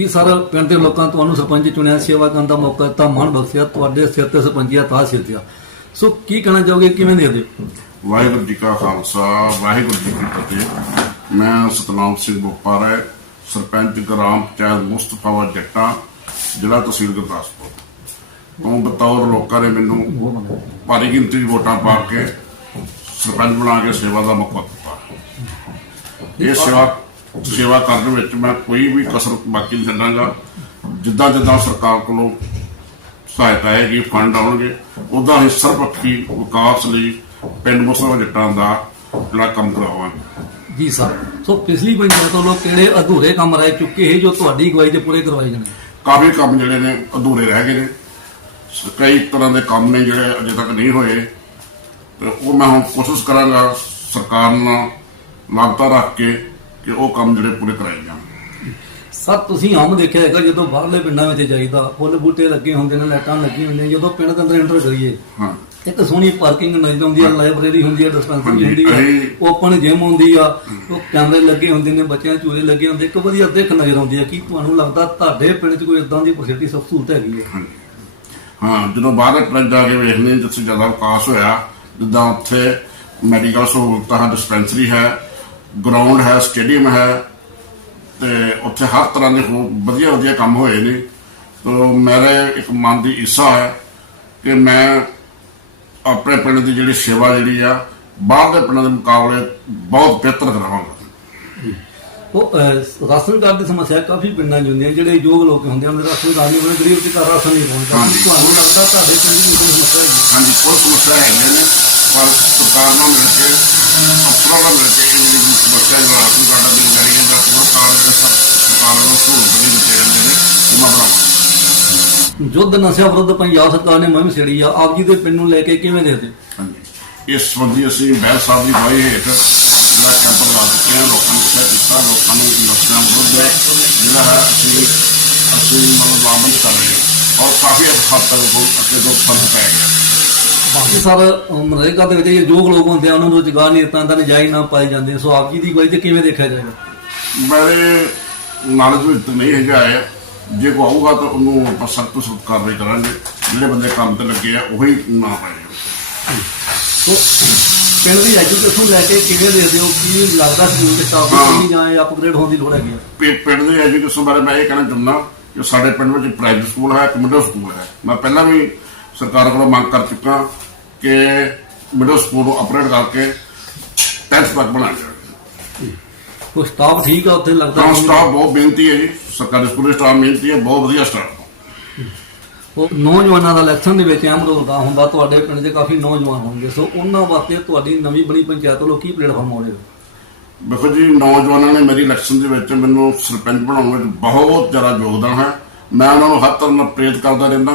ਜੀ ਸਰ, ਪਿੰਡ ਦੇ ਲੋਕਾਂ ਨੇ ਤੁਹਾਨੂੰ ਸਰਪੰਚ ਚੁਣਿਆ, ਸੇਵਾ ਕਰਨ ਦਾ ਮੌਕਾ ਦਿੱਤਾ, ਮਾਣ ਬਖਸ਼ਿਆ, ਤੁਹਾਡੇ ਸਿਰ ਤੇ ਸਰਪੰਚੀਆ ਤਾਂ ਸਿਰ ਸੋ ਕੀ ਕਹਿਣਾ ਚਾਹੋਗੇ, ਕਿਵੇਂ ਦੇਖਦੇ ਹੋ? ਵਾਹਿਗੁਰੂ ਜੀ ਕਾ ਖਾਲਸਾ, ਵਾਹਿਗੁਰੂ ਜੀ ਕੀ ਫਤਿਹ। ਮੈਂ ਸਤਨਾਮ ਸਿੰਘ ਬੋਪਾਰਾ ਸਰਪੰਚ ਗ੍ਰਾਮ ਪੰਚਾਇਤ ਮੁਸਤਫਾਵਾ ਜੱਟਾ, ਜ਼ਿਲ੍ਹਾ ਤਹਿਸੀਲ ਗੁਰਦਾਸਪੁਰ। ਤੋਂ ਬਤੌਰ ਲੋਕਾਂ ਨੇ ਮੈਨੂੰ ਭਾਰੀ ਗਿਣਤੀ ਦੀ ਵੋਟਾਂ ਪਾ ਕੇ ਸਰਪੰਚ ਬਣਾ ਕੇ ਸੇਵਾ ਦਾ ਮੌਕਾ ਦਿੱਤਾ। ਇਹ ਸੇਵਾ ਸੇਵਾ ਕਰਨ ਵਿੱਚ ਮੈਂ ਕੋਈ ਵੀ ਕਸਰ ਬਾਕੀ ਨਹੀਂ ਛੱਡਾਂਗਾ ਜਿੱਦਾਂ ਜਿੱਦਾਂ ਸਰਕਾਰ ਕੋਲੋਂ ਸਹਾਇਤਾ ਹੈਗੀ ਫੰਡ ਆਉਣਗੇ ਉਹਦਾ ਹੀ ਸਰਬਪੱਖੀ ਵਿਕਾਸ ਲਈ ਪਿੰਡ ਮੁਸਤਫਾ ਜੱਟਾਂ ਦਾ ਜਿਹੜਾ ਕੰਮ ਕਰਾਵਾਂਗੇ। ਜੀ ਸਰ ਸੋ ਪਿਛਲੀ ਪੰਚਾਇਤ ਵੱਲੋਂ ਕਿਹੜੇ ਅਧੂਰੇ ਕੰਮ ਰਹਿ ਚੁੱਕੇ ਹੈ ਜੋ ਤੁਹਾਡੀ ਅਗਵਾਈ 'ਚ ਪੂਰੇ ਕਰਵਾਏ ਜਾਣੇ ਕਾਫੀ ਕੰਮ ਜਿਹੜੇ ਨੇ ਅਧੂਰੇ ਰਹਿ ਗਏ ਨੇ। ਕਈ ਤਰ੍ਹਾਂ ਦੇ ਕੰਮ ਨੇ ਜਿਹੜੇ ਅਜੇ ਤੱਕ ਨਹੀਂ ਹੋਏ। ਤੇ ਉਹ ਮੈਂ ਹੁਣ ਕੋਸ਼ਿਸ਼ ਕਰਾਂਗਾ ਸਰਕਾਰ ਨਾਲ ਲਾਗਤਾ ਰੱਖ ਕੇ ਕਿ ਉਹ ਕੰਮ ਜਿਹੜੇ ਪੂਰੇ ਕਰਾਏ ਜਾਣ। ਸਰ ਤੁਸੀਂ ਆਮ ਦੇਖਿਆ ਹੈਗਾ ਜਦੋਂ ਬਾਹਰਲੇ ਪਿੰਡਾਂ ਵਿੱਚ ਜਾਈਦਾ ਫੁੱਲ ਬੂਟੇ ਲੱਗੇ ਹੁੰਦੇ ਨੇ ਲਾਈਟਾਂ ਲੱਗੀਆਂ ਹੁੰਦੀਆਂ ਜਦੋਂ ਪਿੰਡ ਦੇ ਅੰਦਰ ਐਂਟਰ ਕਰੀਏ ਹਾਂ। ਇੱਕ ਸੋਹਣੀ ਪਾਰਕਿੰਗ ਨਜ਼ਰ ਆਉਂਦੀ ਹੈ। ਲਾਇਬ੍ਰੇਰੀ ਹੁੰਦੀ ਹੈ ਡਿਸਪੈਂਸਰੀ ਹੁੰਦੀ ਹੈ ਓਪਨ ਜਿਮ ਹੁੰਦੀ ਆ ਉਹ ਕੈਮਰੇ ਲੱਗੇ ਹੁੰਦੇ ਨੇ ਬੱਚਿਆਂ ਝੂਲੇ ਲੱਗੇ ਹੁੰਦੇ ਇੱਕ ਵਧੀਆ ਦੇਖ ਨਜ਼ਰ ਆਉਂਦੀ ਹੈ ਕਿ ਤੁਹਾਨੂੰ ਲੱਗਦਾ ਤੁਹਾਡੇ ਪਿੰਡ 'ਚ ਕੋਈ ਇਦਾਂ ਦੀ ਫੈਸਿਲਿਟੀ ਸਭ ਸਹੂਲਤ ਹੈਗੀ ਹੈ। ਹਾਂ ਜਦੋਂ ਬਾਹਰ ਪਿੰਡ ਜਾ ਕੇ ਵੇਖਦੇ ਜਿੱਥੇ ਜ਼ਿਆਦਾ ਵਿਕਾਸ ਹੋਇਆ ਜਿੱਦਾਂ ਉੱਥੇ ਮੈਡੀਕਲ ਸਹੂਲਤਾਂ ਡਿਸਪੈਂਸਰੀ ਹੈ ਗਰਾਊਂਡ ਹੈ ਸਟੇਡੀਅਮ ਹੈ ਤੇ ਉੱਥੇ ਹਰ ਤਰ੍ਹਾਂ ਦੇ ਹੋਰ ਵਧੀਆ ਵਧੀਆ ਕੰਮ ਹੋਏ ਨੇ। ਤੋ ਮੇਰੇ ਇੱਕ ਮਨ ਦੀ ਇੱਛਾ ਹੈ ਕਿ ਮੈਂ ਆਪਣੇ ਪਿੰਡ ਦੀ ਜਿਹੜੀ ਸੇਵਾ ਜਿਹੜੀ ਆ ਬਾਹਰ ਦੇ ਪਿੰਡਾਂ ਦੇ ਮੁਕਾਬਲੇ ਬਹੁਤ ਬਿਹਤਰ ਕਰਾਵਾਂਗਾ। ਉਹ ਅਹ, ਰਾਸ਼ਨ ਕਾਰਡ ਦੀ ਸਮੱਸਿਆ ਕਾਫੀ ਪਿੰਡਾਂ 'ਚ ਹੁੰਦੀ ਹੈ ਜਿਹੜੇ ਯੋਗ ਲੋਕ ਹੁੰਦੇ ਹਨ ਰਾਸ਼ਨ ਕਾਰਡ ਨਹੀਂ ਬਣੇ ਗਰੀਬ ਤੇ ਘਰ ਰਾਸ਼ਨ ਨਹੀਂ ਪਹੁੰਚਦਾ। ਤੁਹਾਨੂੰ ਲੱਗਦਾ ਤੁਹਾਡੇ ਪਿੰਡ ਦੀ ਕੋਈ ਸਮੱਸਿਆ ਹੈਗੀ? ਹਾਂਜੀ ਕੋਈ ਸਮੱਸਿਆ ਹੈਗੀਆਂ ਨੇ ਪਰ ਸਰਕਾਰ ਨਾਲ ਮਿਲ ਕੇ ਅਫਸਰਾਂ ਨਾਲ ਮਿਲ ਕੇ ਇਹ ਜਿਹੜੀ ਸਮੱਸਿਆ ਜਿਹੜਾ ਰਾਸ਼ਨ ਕਾਰਡਾਂ ਦੀ ਜਾਰੀ ਹੈ ਜਾਂ ਹੋਰ ਕਾਰਡ ਜਿਹੜੇ ਸਰ- ਸਰਕਾਰ ਵੱਲੋਂ ਸਹੂਲਤ ਨਹੀਂ ਦਿੱਤੇ ਜਾਂਦੇ ਨੇ ਉਹ ਬਣਾਵਾਂ ਯੁੱਧ ਨਸ਼ਾ ਵਿਰੁੱਧ ਪੰਜਾਬ ਸਰਕਾਰ ਨੇ ਮੁਹਿੰਮ ਛੇੜੀ ਆ। ਆਪ ਜੀ ਦੇ ਪਿੰਡ ਨੂੰ ਲੈ ਕੇ ਕਿਵੇਂ ਦੇਖਦੇ? ਇਸ ਸੰਬੰਧੀ ਅਸੀਂ ਬੈਲ ਸਾਹਿਬ ਦੀ ਅਗਵਾਈ ਹੇਠ ਜਿਹੜਾ ਕੈਂਪ ਲਗਾ ਚੁੱਕੇ ਹਾਂ, ਲੋਕਾਂ ਨੂੰ ਕਿਹਾ ਕੀਤਾ, ਲੋਕਾਂ ਨੂੰ ਨਸ਼ਿਆਂ ਵਿਰੁੱਧ ਜਿਹੜਾ ਹੈ ਅਸੀਂ ਅਸੀਂ ਮਤਲਬ ਲਾਭੰਦ ਕਰ ਰਹੇ ਹਾਂ। ਔਰ ਕਾਫੀ ਹੱਦ ਤੱਕ ਉਹ ਅੱਗੇ ਤੋਂ ਫ਼ਰਕ ਪੈ ਗਿਆ। ਬਾਕੀ ਸਰ ਮਨਰੇਗਾ ਦੇ ਵਿੱਚ ਇਹ ਯੋਗ ਲੋਕ ਹੁੰਦੇ ਆ ਉਹਨਾਂ ਨੂੰ ਰੁਜ਼ਗਾਰ ਨਹੀਂ ਦਿੱਤਾ ਜਾਂਦਾ ਨਜਾਇਜ਼ ਨਾ ਪਾਏ ਜਾਂਦੇ। ਸੋ ਆਪ ਜੀ ਦੀ ਅਗਵਾਈ ਤੇ ਕਿਵੇਂ ਦੇਖਿਆ ਜਾਏਗਾ? ਮੇਰੇ ਨਾਲਜ ਵਿੱਚ ਤਾਂ ਨਹੀਂ ਹੈਗਾ ਹੈ ਜੇ ਕੋ ਆਊਗਾ ਤਾਂ ਉਹਨੂੰ ਆਪਾਂ ਸਖਤ ਤੋਂ ਸਖਤ ਕਾਰਵਾਈ ਕਰਾਂਗੇ। ਜਿਹੜੇ ਬੰਦੇ ਕੰਮ ਤੇ ਲੱਗੇ ਆ ਉਹੀ ਨਾ ਪਾਏ ਸੋ ਪਿੰਡ ਦੀ ਐਜੂਕੇਸ਼ਨ ਲੈ ਕੇ ਕਿਵੇਂ ਦੇਖਦੇ ਹੋ? ਕੀ ਲੱਗਦਾ ਸਕੂਲ ਦੇ ਸਟਾਫ ਹਾਂ। ਦੀ ਜਾਂ ਅਪਗ੍ਰੇਡ ਹੋਣ ਦੀ ਲੋੜ ਹੈਗੀ ਆ? ਪਿੰ- ਪਿੰਡ ਦੇ ਐਜੂਕੇਸ਼ਨ ਬਾਰੇ ਮੈਂ ਇਹ ਕਹਿਣਾ ਚਾਹੁੰਦਾ ਕਿ ਸਾਡੇ ਪਿੰਡ ਵਿੱਚ ਪ੍ਰਾਈਵੇਟ ਸਕੂਲ ਹੈ ਇੱਕ ਮਿਡਲ ਸਕੂਲ ਹੈ। ਮੈਂ ਪਹਿਲਾਂ ਵੀ ਸਰਕਾਰ ਕੋਲੋਂ ਮੰਗ ਕਰ ਚੁੱਕਾ ਕਿ ਮਿਡਲ ਸਕੂਲ ਨੂੰ ਅਪਗ੍ਰੇਡ ਕਰਕੇ 10th ਤੱਕ ਬਣਾਇਆ ਜਾਵੇ। ਕੋਈ ਸਟਾਫ ਠੀਕ ਆ ਉੱਥੇ ਲੱਗਦਾ? ਤਾਂ ਸਟਾਫ ਬਹੁਤ ਬੇਨਤੀ ਹੈ ਜੀ। ਸਰਕਾਰੀ ਸਕੂਲ ਦੇ ਸਟਾਫ ਮਿਹਨਤੀ ਹੈ ਬਹੁਤ ਵਧੀਆ ਸਟਾਫ ਉਹ ਨੌਜਵਾਨਾਂ ਦਾ ਇਲੈਕਸ਼ਨ ਦੇ ਵਿੱਚ ਅਹਿਮ ਰੋਲ ਦਾ ਹੁੰਦਾ ਤੁਹਾਡੇ ਪਿੰਡ 'ਚ ਕਾਫੀ ਨੌਜਵਾਨ ਹੋਣਗੇ। ਸੋ ਉਹਨਾਂ ਵਾਸਤੇ ਤੁਹਾਡੀ ਨਵੀਂ ਬਣੀ ਪੰਚਾਇਤ ਵੱਲੋਂ ਕੀ ਪਲੇਟਫਾਰਮ ਹੋਵੇਗਾ ਦੇਖੋ ਜੀ ਨੌਜਵਾਨਾਂ ਨੇ ਮੇਰੀ ਇਲੈਕਸ਼ਨ ਦੇ ਵਿੱਚ ਮੈਨੂੰ ਸਰਪੰਚ ਬਣਾਉਣ ਵਿੱਚ ਬਹੁਤ ਜ਼ਿਆਦਾ ਯੋਗਦਾਨ ਹੈ। ਮੈਂ ਉਹਨਾਂ ਨੂੰ ਹਰ ਤਰ੍ਹਾਂ ਨਾਲ ਪ੍ਰੇਰਿਤ ਕਰਦਾ ਰਹਿੰਦਾ।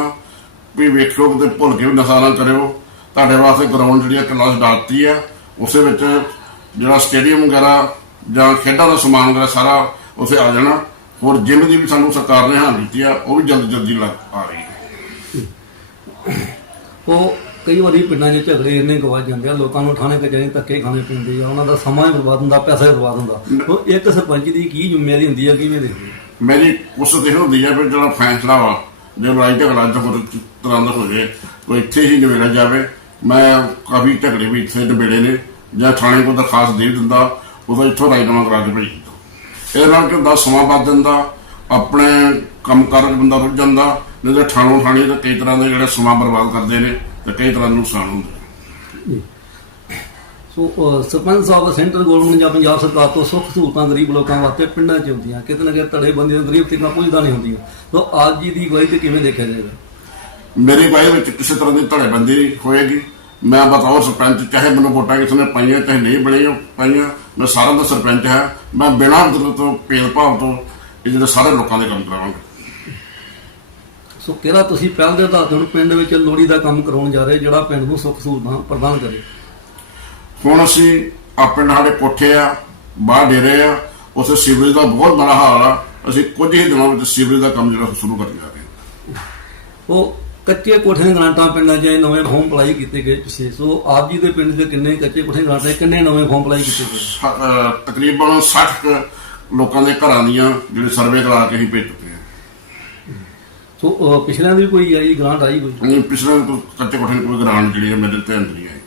ਵੀ ਵੇਖਿਓ ਕਿਤੇ ਭੁੱਲ ਕੇ ਵੀ ਨਸ਼ਾ ਨਾ ਕਰਿਓ। ਤੁਹਾਡੇ ਵਾਸਤੇ ਗਰਾਊਂਡ ਜਿਹੜੀ ਹੈ ਕਲਾਸ ਡਾਲਤੀ ਹੈ ਉਸੇ ਵਿੱਚ ਜਿਹੜਾ ਸਟੇਡੀਅਮ ਵਗੈਰਾ ਜਾਂ ਖੇਡਾਂ ਦਾ ਸਮਾਨ ਵਗੈਰਾ ਸਾਰਾ ਉਸੇ ਆ ਜਾਣਾ। ਹੋਰ ਜਿਮ ਦੀ ਵੀ ਸਾਨੂੰ ਸਰਕਾਰ ਨੇ ਹਾਂ ਦਿੱਤੀ ਆ ਉਹ ਵੀ ਜਲਦੀ ਜਲਦੀ ਲੱਗ ਆ ਰਹੀ ਹੈ। ਉਹ ਕਈ ਵਾਰੀ ਪਿੰਡਾਂ 'ਚ ਝਗੜੇ ਇੰਨੇ ਗਵਾਜ ਜਾਂਦੇ ਆ ਲੋਕਾਂ ਨੂੰ ਥਾਣੇ ਕਚਹਿਰੀ ਧੱਕੇ ਖਾਣੇ ਪੈਂਦੇ ਆ ਉਹਨਾਂ ਦਾ ਸਮਾਂ ਹੀ ਬਰਬਾਦ ਹੁੰਦਾ ਪੈਸਾ ਹੀ ਬਰਬਾਦ ਹੁੰਦਾ। ਉਹ ਇੱਕ ਸਰਪੰਚ ਦੀ ਕੀ ਜ਼ਿੰਮੇਵਾਰੀ ਹੁੰਦੀ ਆ ਕਿਵੇਂ ਦੇਖਦੇ? ਮੇਰੀ ਕੋਸ਼ਿਸ਼ ਇਹ ਹੁੰਦੀ ਹੈ ਵੀ ਜਿਹੜਾ ਫੈਸਲਾ ਵਾ ਜੇ ਲੜਾਈ ਝਗੜਾ ਜਾਂ ਹੋਰ ਤਰ੍ਹਾਂ ਦਾ ਹੋ ਜਾਏ ਉਹ ਇੱਥੇ ਹੀ ਨਿਬੇੜਿਆ ਜਾਵੇ, ਮੈਂ ਕਾਫੀ ਝਗੜੇ ਵੀ ਇੱਥੇ ਨਿਬੇੜੇ ਨੇ, ਜਾਂ ਥਾਣੇ ਕੋਲ ਦਰਖਾਸਤ ਦੇ ਦਿੰਦਾ ਉਦੋਂ ਇੱਥੋਂ ਰਾਜਨਾਮਾ ਕਰਾ ਕੇ ਭੇਜ ਦਿੰਦਾ। ਇਹਦੇ ਨਾਲ ਕਿ ਹੁੰਦਾ, ਸਮਾਂ ਵੱਧ ਜਾਂਦਾ, ਆਪਣੇ ਕੰਮ ਕਾਰ 'ਚ ਬੰਦਾ ਰੁੱਝ ਜਾਂਦਾ, ਨਹੀਂ ਤਾਂ ਥਾਣੋਂ ਥਾਣੇ ਤੇ ਕਈ ਤਰ੍ਹਾਂ ਦੇ ਜਿਹੜੇ ਸਮਾਂ ਬਰਬਾਦ ਕਰਦੇ ਨੇ, ਤੇ ਕਈ ਤਰ੍ਹਾਂ ਦੇ ਨੁਕਸਾਨ ਹੁੰਦਾ ਸੋ ਸਰਪੰਚ ਸਾਹਿਬ ਸੈਂਟਰ ਗਵਰਨਮੈਂਟ ਜਾਂ ਪੰਜਾਬ ਸਰਕਾਰ ਤੋਂ ਸੁੱਖ ਸਹੂਲਤਾਂ ਗਰੀਬ ਲੋਕਾਂ ਵਾਸਤੇ ਪਿੰਡਾਂ 'ਚ ਹੁੰਦੀਆਂ ਕਿਤੇ ਨਾ ਕਿਤੇ ਧੜੇ ਬੰਦੇ ਨੂੰ ਗਰੀਬ ਤੱਕ ਪੁੱਜਦਾ ਨਹੀਂ ਹੁੰਦੀਆਂ। ਸੋ ਆਪ ਜੀ ਦੀ ਅਗਵਾਈ ਤੇ ਕਿਵੇਂ ਦੇਖਿਆ ਜਾਏਗਾ? ਮੇਰੀ ਬਾਈ ਵਿੱਚ ਕਿਸੇ ਤਰ੍ਹਾਂ ਦੀ ਧੜੇਬੰਦੀ ਹੋਏਗੀ। ਮੈਂ ਬਤੌਰ ਸਰਪੰਚ ਚਾਹੇ ਮੈਨੂੰ ਵੋਟਾਂ ਕਿਸੇ ਨੇ ਪਾਈਆਂ ਚਾਹੇ ਨਹੀਂ ਬਣੀਆਂ ਪਾਈਆਂ ਮੈਂ ਸਾਰਿਆਂ ਦਾ ਸਰਪੰਚ ਹੈ। ਮੈਂ ਬਿਨਾਂ ਮਤਲਬ ਤੋਂ ਭੇਦਭਾਵ ਤੋਂ ਇਹ ਜਿਹੜੇ ਸਾਰੇ ਲੋਕਾਂ ਦੇ ਕੰਮ ਕਰਾਵਾਂਗਾ। ਸੋ ਕਿਹੜਾ ਤੁਸੀਂ ਪਹਿਲ ਦੇ ਆਧਾਰ ਤੇ ਪਿੰਡ ਵਿੱਚ ਲੋੜੀ ਦਾ ਕੰਮ ਕਰਾਉਣ ਜਾ ਰਹੇ ਜਿਹੜਾ ਪਿੰਡ ਨੂੰ ਸੁੱਖ ਸਹੂਲਤਾਂ ਪ੍ਰਦਾਨ ਕਰੇ? ਹੁਣ ਅਸੀਂ ਆਪਣੇ ਸਾਡੇ ਕੋਠੇ ਆ ਬਾਹਰ ਡੇਰੇ ਆ ਉੱਥੇ ਸੀਵਰੇਜ ਦਾ ਬਹੁਤ ਬੜਾ ਹਾਲ ਆ। ਅਸੀਂ ਕੁਝ ਹੀ ਦਿਨਾਂ ਵਿੱਚ ਸੀਵਰੇਜ ਦਾ ਕੰਮ ਜਿਹੜਾ ਸ਼ੁਰੂ ਕਰ ਜਾ ਰਹੇ ਉਹ ਕੱਚੇ ਕੋਠੇ ਗ੍ਰਾਂਟਾਂ ਪਿੰਡਾਂ 'ਚ ਨਵੇਂ ਫਾਰਮ ਅਪਲਾਈ ਕੀਤੇ ਗਏ ਪਿਛੇ। ਸੋ ਆਪ ਜੀ ਦੇ ਪਿੰਡ ਦੇ ਕਿੰਨੇ ਕੱਚੇ ਕੋਠੇ ਗ੍ਰਾਂਟਾਂ ਕਿੰਨੇ ਨਵੇਂ ਫਾਰਮ ਅਪਲਾਈ ਕੀਤੇ ਗਏ? ਤਕਰੀਬਨ 60 ਕੁ ਲੋਕਾਂ ਦੇ ਘਰਾਂ ਦੀਆਂ ਜਿਹੜੇ ਸਰਵੇ ਕਰਾ ਕੇ ਅਸੀਂ ਭੇਜ ਚੁੱਕੇ ਹਾਂ। ਸੋ ਪਿਛਲਿਆਂ ਦੀ ਵੀ ਕੋਈ ਆਈ ਗ੍ਰਾਂਟ ਆਈ ਕੋਈ? ਨਹੀਂ ਪਿਛਲੇ ਤੋਂ ਕੱਚੇ ਕੋਠੇ ਦੀ ਕੋਈ ਗ੍ਰਾਂਟ ਜਿਹੜੀ ਹੈ ਮੇਰੇ ਧਿਆਨ ਨਹੀਂ ਆਈ।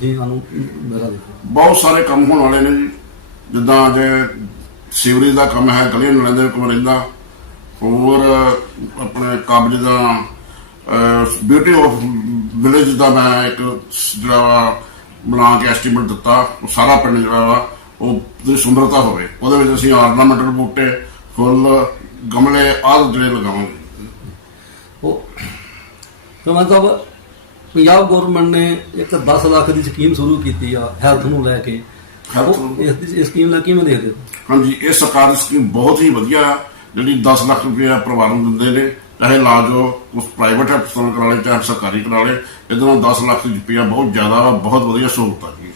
ਜੀ ਸਾਨੂੰ ਮੇਰਾ ਦੇਖੋ। ਬਹੁਤ ਸਾਰੇ ਕੰਮ ਹੋਣ ਵਾਲੇ ਨੇ ਜੀ। ਜਿੱਦਾਂ ਜੇ ਸੀਵਰੇਜ ਦਾ ਕੰਮ ਹੈ ਗਲੀਆਂ ਨਾਲਿਆਂ ਦਾ ਕੰਮ ਰਹਿੰਦਾ। ਹੋਰ ਆਪਣੇ ਕਾਬਜ ਦਾ ਬਿਊਟੀ ਆਫ ਵਿਲੇਜ ਦਾ ਮੈਂ ਇੱਕ ਜਿਹੜਾ ਬਣਾ ਕੇ ਐਸਟੀਮੇਟ ਦਿੱਤਾ। ਉਹ ਸਾਰਾ ਪਿੰਡ ਜਿਹੜਾ ਵਾ ਉਹ ਦੀ ਸੁੰਦਰਤਾ ਹੋਵੇ। ਉਹਦੇ ਵਿੱਚ ਅਸੀਂ ਆਰਨਾਮੈਂਟਲ ਬੂਟੇ ਫੁੱਲ ਗਮਲੇ ਆਦਿ ਜਿਹੜੇ ਲਗਾਵਾਂਗੇ। ਉਹ ਕਮਾਂ ਸਾਹਿਬ ਪੰਜਾਬ ਗਵਰਨਮੈਂਟ ਨੇ ਇੱਕ 10 ਲੱਖ ਦੀ ਸਕੀਮ ਸ਼ੁਰੂ ਕੀਤੀ ਆ ਹੈਲਥ ਨੂੰ ਲੈ ਕੇ। ਉਹ ਇਸ ਦੀ ਸਕੀਮ ਨਾਲ ਕਿਵੇਂ ਦੇਖਦੇ ਹੋ? ਹਾਂਜੀ ਇਹ ਸਰਕਾਰ ਦੀ ਸਕੀਮ ਬਹੁਤ ਹੀ ਵਧੀਆ ਜਿਹੜੀ 10 ਲੱਖ ਰੁਪਏ ਪਰਿਵਾਰ ਨੂੰ ਦਿੰਦੇ ਨੇ ਚਾਹੇ ਇਲਾਜ ਹੋ ਉਸ ਪ੍ਰਾਈਵੇਟ ਹਸਪਤਾਲ ਕਰਾ ਚਾਹੇ ਸਰਕਾਰੀ ਕਰਾ ਇਹਦੇ ਨਾਲ 10 ਲੱਖ ਰੁਪਇਆ ਬਹੁਤ ਜ਼ਿਆਦਾ ਬਹੁਤ ਵਧੀਆ ਸਹੂਲਤ ਆ ਜੀ।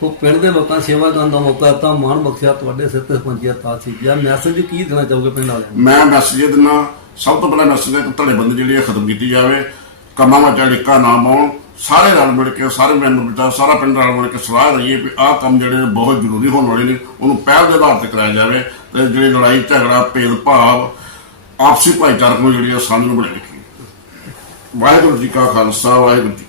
ਸੋ ਪਿੰਡ ਦੇ ਲੋਕਾਂ ਸੇਵਾ ਕਰਨ ਦਾ ਮੌਕਾ ਦਿੱਤਾ ਮਾਣ ਬਖਸ਼ਿਆ ਤੁਹਾਡੇ ਸਿਰ ਤੇ ਪੰਚਾਇਤ ਸੀ ਜਾਂ ਮੈਸੇਜ ਕੀ ਦੇਣਾ ਚਾਹੋਗੇ ਪਿੰਡ ਵਾਲਿਆਂ ਨੂੰ? ਮੈਂ ਮੈਸੇਜ ਦਿੰਦਾ ਸਭ ਤੋਂ ਪਹਿਲਾਂ ਮੈਸੇਜ ਹੈ ਕਿ ਧੜੇਬੰਦੀ ਜਿਹੜੀ ਖਤਮ ਕੀਤੀ ਜਾਵੇ। ਕੰਮਾਂ ਵਿੱਚ ਅੜਿੱਕਾ ਨਾ ਪਾਉਣ ਸਾਰੇ ਰਲ ਮਿਲ ਕੇ, ਸਾਰੇ ਮੈਂਬਰ ਬਚਾ ਸਾਰਾ ਪਿੰਡ ਰਲ ਮਿਲ ਕੇ ਸਲਾਹ ਲਈਏ ਵੀ ਆਹ ਕੰਮ ਜਿਹੜੇ ਨੇ ਬਹੁਤ ਜ਼ਰੂਰੀ ਹੋਣ ਵਾਲੇ ਨੇ, ਉਹਨੂੰ ਪਹਿਲ ਦੇ ਆਧਾਰ ਤੇ ਕਰਾਇਆ ਜਾਵੇ ਤੇ ਜਿਹੜੀ ਲੜਾਈ, ਝਗੜਾ, ਭੇਦਭਾਵ, ਆਪਸੀ ਭਾਈਚਾਰਕ ਨੂੰ ਜਿਹੜੀ ਆ ਸਾਂਝ ਨੂੰ ਬਣਾਈ ਰੱਖੀ ਵਾਹਿਗੁਰੂ ਜੀ ਕਾ ਖਾਲਸਾ, ਵਾਹਿਗੁਰੂ ਜੀ